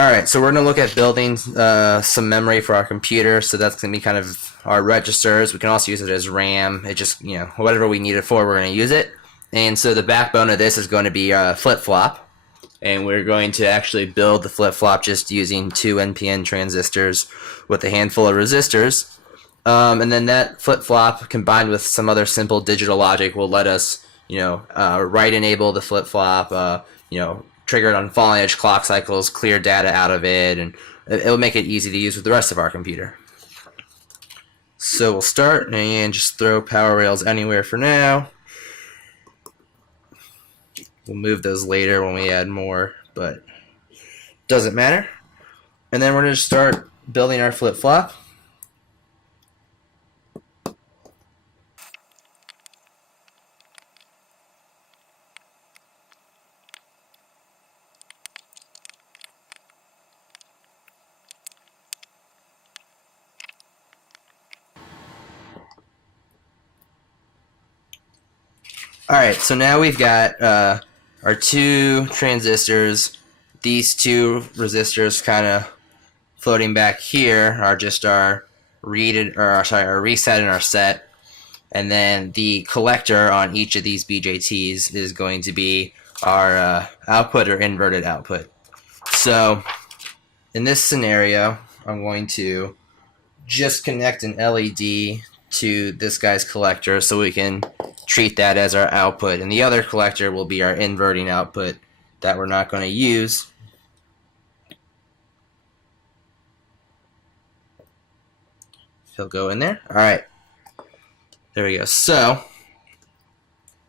Alright, so we're going to look at building some memory for our computer. So that's going to be kind of our registers. We can also use it as RAM. It just, whatever we need it for, we're going to use it. And so the backbone of this is going to be a flip-flop. And we're going to actually build the flip-flop just using 2 NPN transistors with a handful of resistors. And then that flip-flop combined with some other simple digital logic will let us, write enable the flip-flop, trigger it on falling edge clock cycles, clear data out of it, and it'll make it easy to use with the rest of our computer. So we'll start and just throw power rails anywhere for now. We'll move those later when we add more, but doesn't matter. And then we're going to start building our flip-flop. Alright, so now we've got our 2 transistors. These 2 resistors kind of floating back here are just our our reset and our set. And then the collector on each of these BJTs is going to be our output or inverted output. So in this scenario, I'm going to just connect an LED to this guy's collector so we can treat that as our output, and the other collector will be our inverting output that we're not going to use. He'll go in there. Alright, there we go. So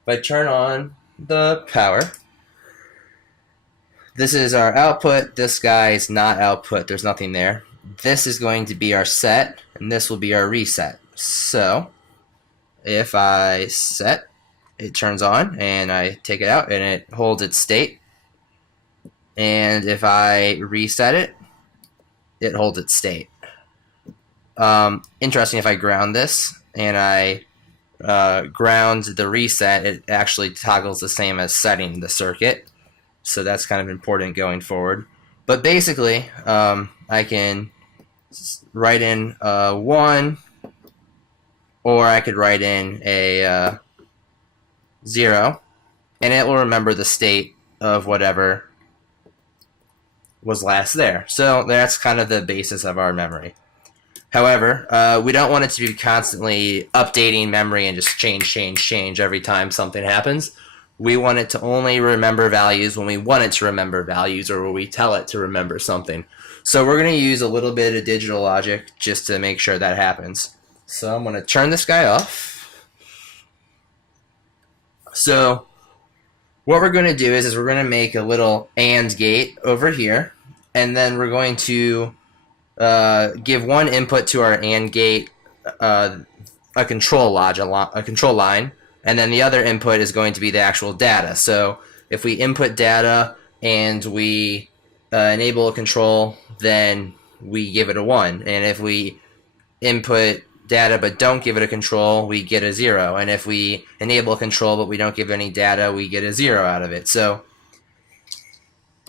if I turn on the power, this is our output. This guy is not output, there's nothing there. This is going to be our set, and this will be our reset. So if I set, it turns on, and I take it out, and it holds its state. And if I reset it, it holds its state. Interesting, if I ground this, and I ground the reset, it actually toggles the same as setting the circuit. So that's kind of important going forward. But basically, I can write in 1, or I could write in a 0, and it will remember the state of whatever was last there. So that's kind of the basis of our memory. However, we don't want it to be constantly updating memory and just change every time something happens. We want it to only remember values when we want it to remember values, or when we tell it to remember something. So we're going to use a little bit of digital logic just to make sure that happens. So I'm going to turn this guy off. So what we're going to do is we're going to make a little AND gate over here, and then we're going to give one input to our AND gate, a control line, and then the other input is going to be the actual data. So if we input data and we enable a control, then we give it a 1. And if we input data but don't give it a control, we get a 0. And if we enable a control but we don't give any data, we get a 0 out of it. So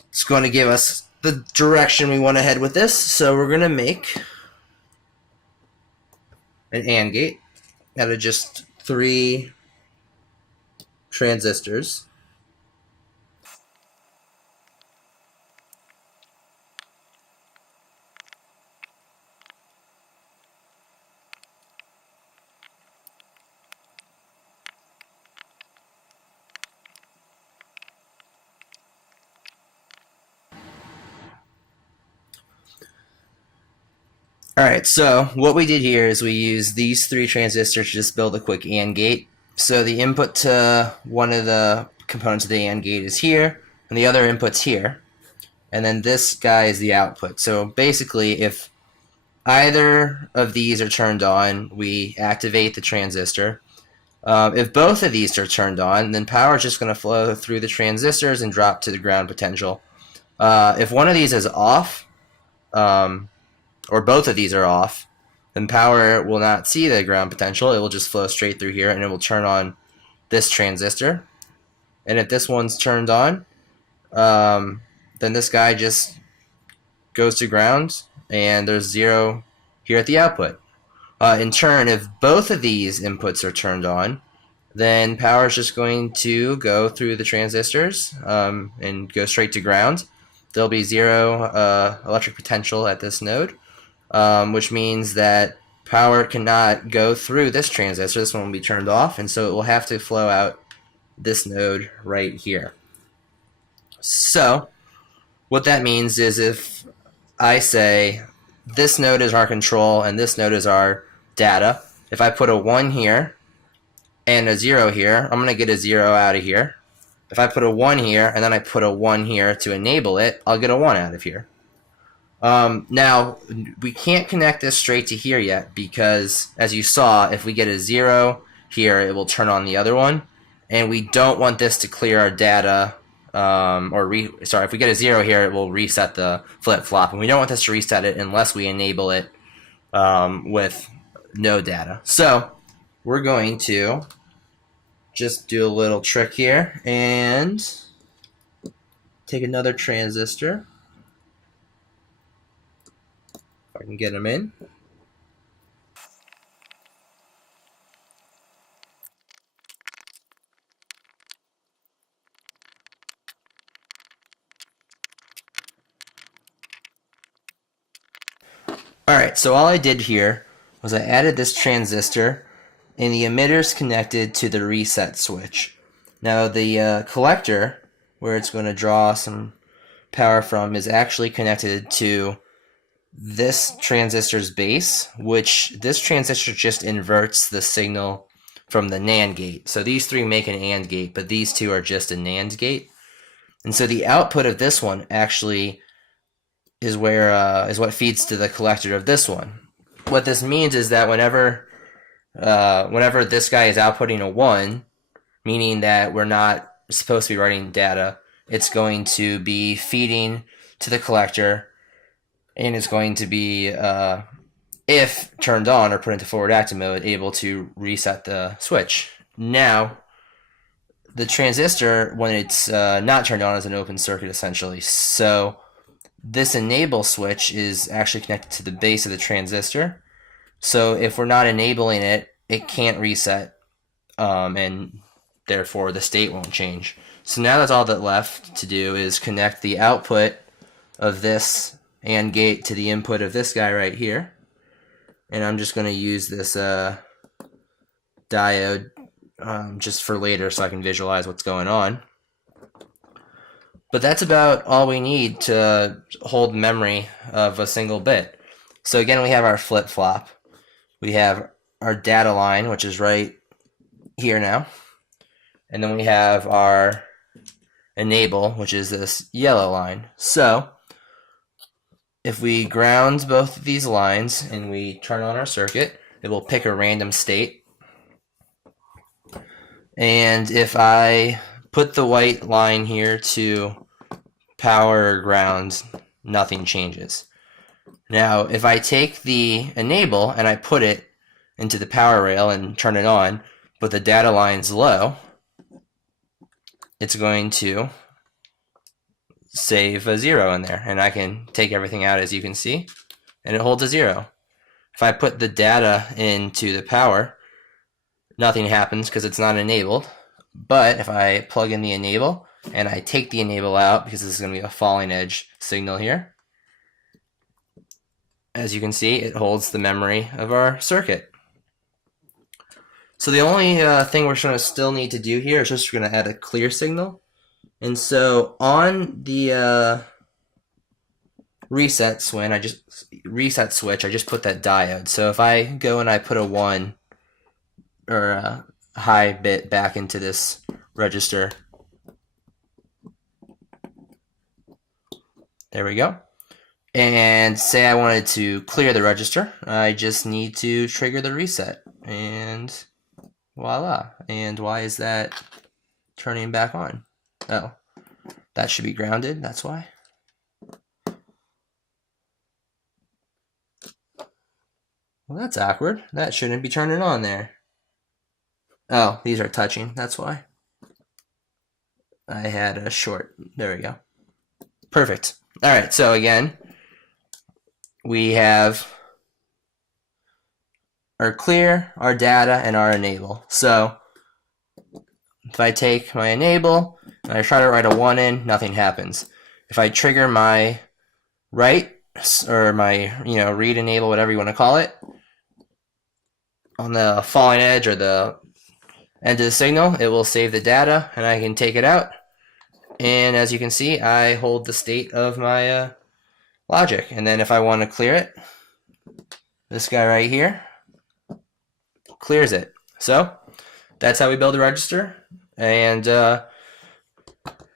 it's going to give us the direction we want to head with this. So we're going to make an AND gate out of just 3 transistors. Alright, so what we did here is we used these 3 transistors to just build a quick AND gate. So the input to one of the components of the AND gate is here, and the other input's here. And then this guy is the output. So basically, if either of these are turned on, we activate the transistor. If both of these are turned on, then power is just going to flow through the transistors and drop to the ground potential. If one of these is off, or both of these are off, then power will not see the ground potential. It will just flow straight through here, and it will turn on this transistor. And if this one's turned on, then this guy just goes to ground, and there's 0 here at the output. In turn, if both of these inputs are turned on, then power is just going to go through the transistors and go straight to ground. There'll be 0 electric potential at this node, which means that power cannot go through this transistor. This one will be turned off, and so it will have to flow out this node right here. So what that means is if I say this node is our control and this node is our data, if I put a 1 here and a 0 here, I'm going to get a 0 out of here. If I put a 1 here and then I put a 1 here to enable it, I'll get a 1 out of here. Now, we can't connect this straight to here yet because, as you saw, if we get a 0 here, it will turn on the other one. And we don't want this to clear our data, if we get a 0 here, it will reset the flip-flop. And we don't want this to reset it unless we enable it with no data. So we're going to just do a little trick here and take another transistor. If I can get them in. Alright, so all I did here was I added this transistor and the emitter's connected to the reset switch. Now the collector, where it's going to draw some power from, is actually connected to this transistor's base, which this transistor just inverts the signal from the NAND gate. So these 3 make an AND gate, but these 2 are just a NAND gate. And so the output of this one actually is what feeds to the collector of this one. What this means is that whenever this guy is outputting a 1, meaning that we're not supposed to be writing data, it's going to be feeding to the collector, and it's going to be, if turned on or put into forward active mode, able to reset the switch. Now, the transistor, when it's not turned on, is an open circuit essentially. So this enable switch is actually connected to the base of the transistor. So if we're not enabling it, it can't reset, and therefore the state won't change. So now that's all that left to do is connect the output of this AND gate to the input of this guy right here. And I'm just going to use this diode just for later so I can visualize what's going on. But that's about all we need to hold memory of a single bit. So again, we have our flip-flop. We have our data line, which is right here now. And then we have our enable, which is this yellow line. So if we ground both of these lines and we turn on our circuit, it will pick a random state. And if I put the white line here to power or ground, nothing changes. Now, if I take the enable and I put it into the power rail and turn it on, but the data line's low, it's going to save a 0 in there, and I can take everything out, as you can see, and it holds a 0. If I put the data into the power, nothing happens because it's not enabled. But if I plug in the enable and I take the enable out, because this is going to be a falling edge signal here, as you can see, it holds the memory of our circuit. So the only thing we're going to still need to do here is just going to add a clear signal. And so on the reset switch, I just put that diode. So if I go and I put a 1 or a high bit back into this register, there we go. And say I wanted to clear the register, I just need to trigger the reset, and voila. And why is that turning back on? Oh, that should be grounded, that's why. Well, that's awkward. That shouldn't be turning on there. Oh, these are touching, that's why. I had a short. There we go. Perfect. Alright, so again, we have our clear, our data, and our enable. So if I take my enable and I try to write a 1 in, nothing happens. If I trigger my write, or my read enable, whatever you want to call it, on the falling edge or the end of the signal, it will save the data and I can take it out. And as you can see, I hold the state of my logic. And then if I want to clear it, this guy right here clears it. So that's how we build a register. And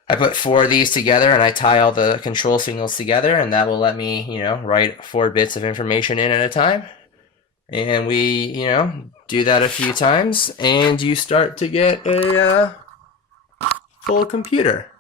I put 4 of these together and I tie all the control signals together, and that will let me, write 4 bits of information in at a time. And we, do that a few times and you start to get a full computer.